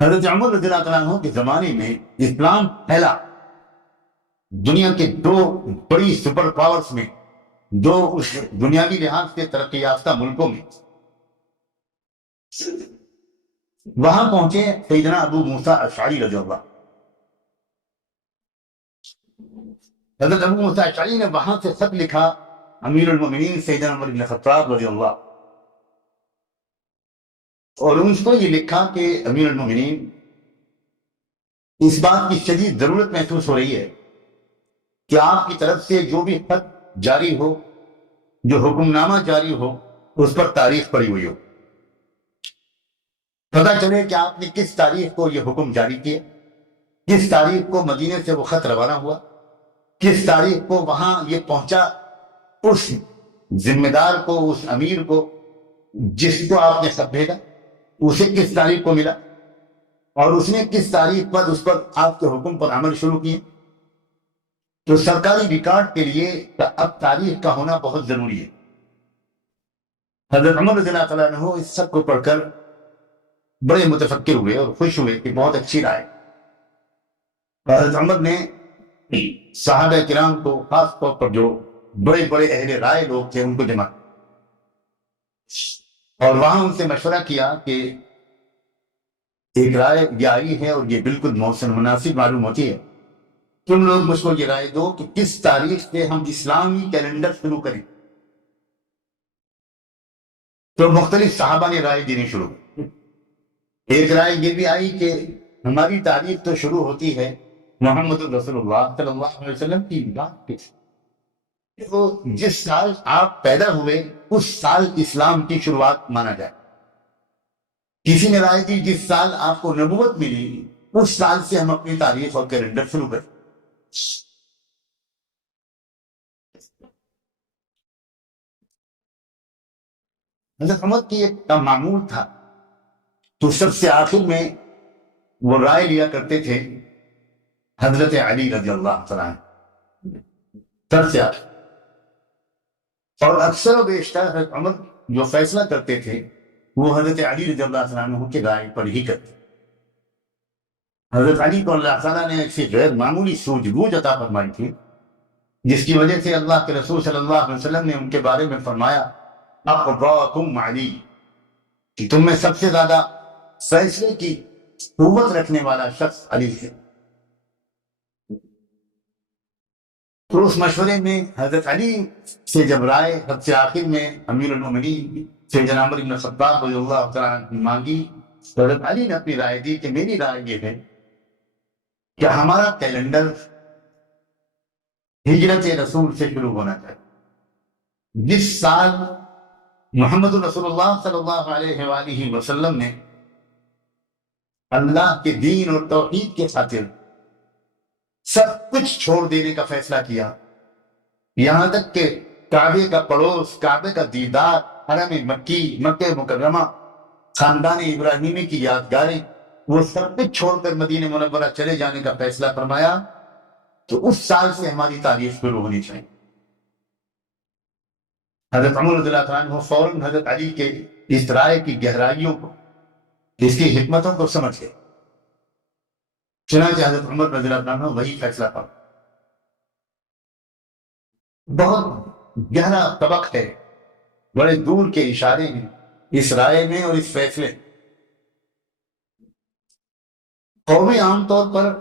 حضرت عمر رضی اللہ عنہ کے زمانے میں اسلام پھیلا دنیا کے دو بڑی سپر پاورز میں، دو اس دنیاوی لحاظ سے ترقی یافتہ ملکوں میں. وہاں پہنچے سیدنا ابو موسیٰ اشعری رضی اللہ. حضرت ابو موسیٰ اشعری نے وہاں سے خط لکھا امیر المومنین سیدنا عمر بن خطاب رضی اللہ، اور ان کو یہ لکھا کہ امیر المومنین، اس بات کی شدید ضرورت محسوس ہو رہی ہے کہ آپ کی طرف سے جو بھی خط جاری ہو، جو حکم نامہ جاری ہو، اس پر تاریخ پڑی ہوئی ہو، پتہ چلے کہ آپ نے کس تاریخ کو یہ حکم جاری کیا، کس تاریخ کو مدینے سے وہ خط روانہ ہوا، کس تاریخ کو وہاں یہ پہنچا اس ذمہ دار کو، اس امیر کو جس کو آپ نے خط بھیجا، اسے کس تاریخ کو ملا، اور اس نے کس تاریخ پر اس پر آپ کے حکم پر عمل شروع کیے. تو سرکاری ریکارڈ کے لیے اب تاریخ کا ہونا بہت ضروری ہے. حضرت عمر رضی اللہ تعالیٰ عنہ اس سب کو پڑھ کر بڑے متفکر ہوئے اور خوش ہوئے کہ بہت اچھی رائے. حضرت عمر نے صحابہ کرام کو، خاص طور پر جو بڑے بڑے اہل رائے لوگ تھے، ان کو جمع اور وہاں ان سے مشورہ کیا کہ ایک رائے یہ آئی ہے اور یہ بالکل موسم مناسب معلوم ہوتی ہے، تم لوگ مجھ کو یہ رائے دو کہ کس تاریخ سے ہم اسلامی کیلنڈر شروع کریں. تو مختلف صحابہ نے رائے دینی شروع. ایک رائے یہ بھی آئی کہ ہماری تاریخ تو شروع ہوتی ہے محمد رسول اللہ صلی اللہ علیہ وسلم کی بات پہ، تو جس سال آپ پیدا ہوئے اس سال اسلام کی شروعات مانا جائے. کسی نے رائے دی جس سال آپ کو نبوت ملی اس سال سے ہم اپنی تاریخ اور کیلنڈر شروع کریں. حضرت عمر کی ایک معمول تھا، تو سب سے آخر میں وہ رائے لیا کرتے تھے حضرت علی رضی اللہ تعالیٰ سب سے آخر، اور اکثر و بیشتر حضرت عمر جو فیصلہ کرتے تھے وہ حضرت علی رضی اللہ تعالیٰ عنہ کے رائے پر ہی کرتے. حضرت علی کو اللہ تعالیٰ نے ایسی غیر معمولی سوجھ بوجھ عطا فرمائی تھی جس کی وجہ سے اللہ کے رسول صلی اللہ علیہ وسلم نے ان کے بارے میں فرمایا اقضاکم علی، کہ تم میں سب سے زیادہ فیصلے کی قوت رکھنے والا شخص علی ہے. تو اس مشورے میں حضرت علی سے جب رائے سب سے آخر میں امیر المومنین سیدنا عمر بن خطاب رضی اللہ تعالیٰ عنہ مانگی، تو حضرت علی نے اپنی رائے دی کہ میری رائے یہ ہے کہ ہمارا کیلنڈر ہجرت رسول سے شروع ہونا چاہیے. جس سال محمد رسول اللہ صلی اللہ علیہ وآلہ وسلم نے اللہ کے دین اور توحید کے خاطر سب کچھ چھوڑ دینے کا فیصلہ کیا، یہاں تک کہ کعبے کا پڑوس، کعبے کا دیدار، حرم مکی، مکہ مکرمہ، خاندان ابراہیمی کی یادگاریں، وہ سب کچھ چھوڑ کر مدینہ منورہ چلے جانے کا فیصلہ فرمایا. تو اس سال سے ہماری تاریخ شروع ہونی چاہیے. حضرت عمر رضی اللہ عنہ فوراً حضرت علی کے اس رائے کی گہرائیوں کو، اس کی حکمتوں کو سمجھ گئے. چنانچہ حضرت عمر رضی اللہ عنہ وہی فیصلہ پا. بہت گہرا طبق ہے، بڑے دور کے اشارے ہیں اس رائے میں اور اس فیصلے. قومیں عام طور پر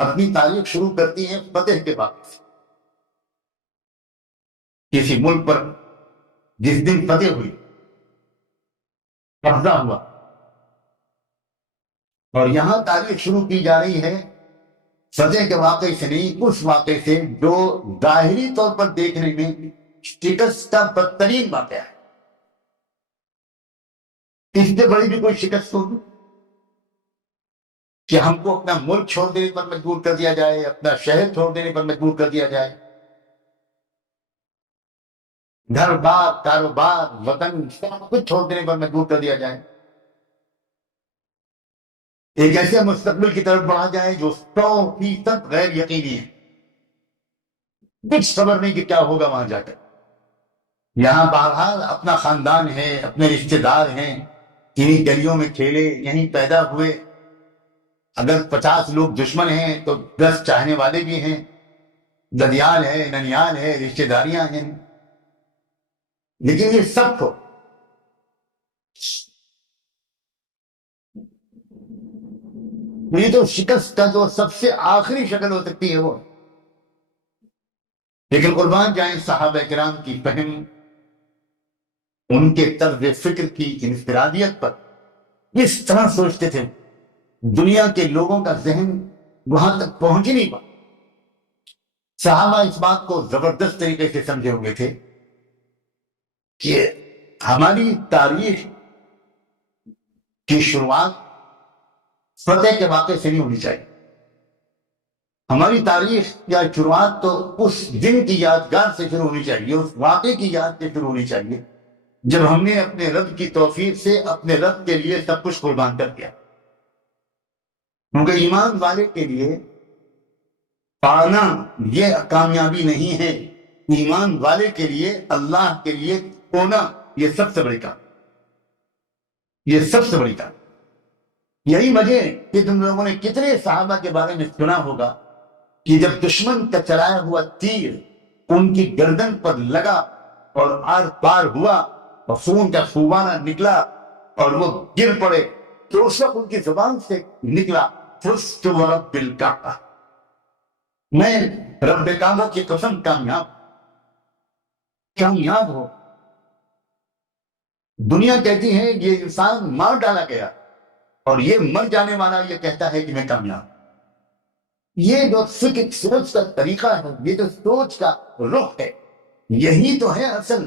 اپنی تاریخ شروع کرتی ہیں فتح کے بعد. کسی ملک پر جس دن فتح ہوئی، قبضہ ہوا، اور یہاں تاریخ شروع کی جا رہی ہے فتح کے واقعے سے نہیں، اس واقعے سے جو ظاہری طور پر دیکھنے میں شکست کا بدترین واقعہ ہے. اس سے بڑی بھی کوئی شکست ہوگی کہ ہم کو اپنا ملک چھوڑ دینے پر مجبور کر دیا جائے، اپنا شہر چھوڑ دینے پر مجبور کر دیا جائے، گھر بار، کاروبار، وطن، سب کچھ چھوڑ دینے پر مجبور کر دیا جائے، ایک ایسے مستقبل کی طرف بڑھا جائے جو 100% غیر یقینی ہے. کچھ خبر نہیں کہ کیا ہوگا وہاں جا کر. یہاں بہرحال اپنا خاندان ہے، اپنے رشتہ دار ہیں، انہیں گلیوں میں کھیلے، یہیں پیدا ہوئے، اگر 50 لوگ دشمن ہیں تو 10 چاہنے والے بھی ہیں، ددیال ہے، ننیال ہے، رشتہ داریاں ہیں، لیکن یہ سب کو یہ تو شکست کا جو سب سے آخری شکل ہو سکتی ہے وہ. لیکن قربان جائیں صحابہ کرام کی فہم، ان کے طرز فکر کی انفرادیت پر. اس طرح سوچتے تھے، دنیا کے لوگوں کا ذہن وہاں تک پہنچ ہی نہیں پا. صحابہ اس بات کو زبردست طریقے سے سمجھے ہوئے تھے کہ ہماری تاریخ کی شروعات فتح کے واقعے سے نہیں ہونی چاہیے. ہماری تاریخ یا شروعات تو اس دن کی یادگار سے شروع ہونی چاہیے، اس واقعے کی یاد سے شروع ہونی چاہیے جب ہم نے اپنے رب کی توفیق سے اپنے رب کے لیے سب کچھ قربان کر دیا. کیونکہ ایمان والے کے لیے پانا یہ کامیابی نہیں ہے، ایمان والے کے لیے اللہ کے لیے ہونا یہ سب سے بڑی کام، یہ سب سے بڑی کام. یہی وجہ ہے کہ تم لوگوں نے کتنے صحابہ کے بارے میں سنا ہوگا کہ جب دشمن کا چلایا ہوا تیر ان کی گردن پر لگا اور آر پار ہوا اور خون کا فوانہ نکلا اور وہ گر پڑے تو اس وقت ان کی زبان سے نکلا فزت ورب الکعبہ، میں رب کعبہ کی قسم کامیاب ہو. دنیا کہتی ہے یہ انسان مار ڈالا گیا اور یہ مر جانے والا یہ کہتا ہے کہ میں کامیاب. یہ جو فکر سوچ کا طریقہ ہے، یہ جو سوچ کا رخ ہے، یہی تو ہے اصل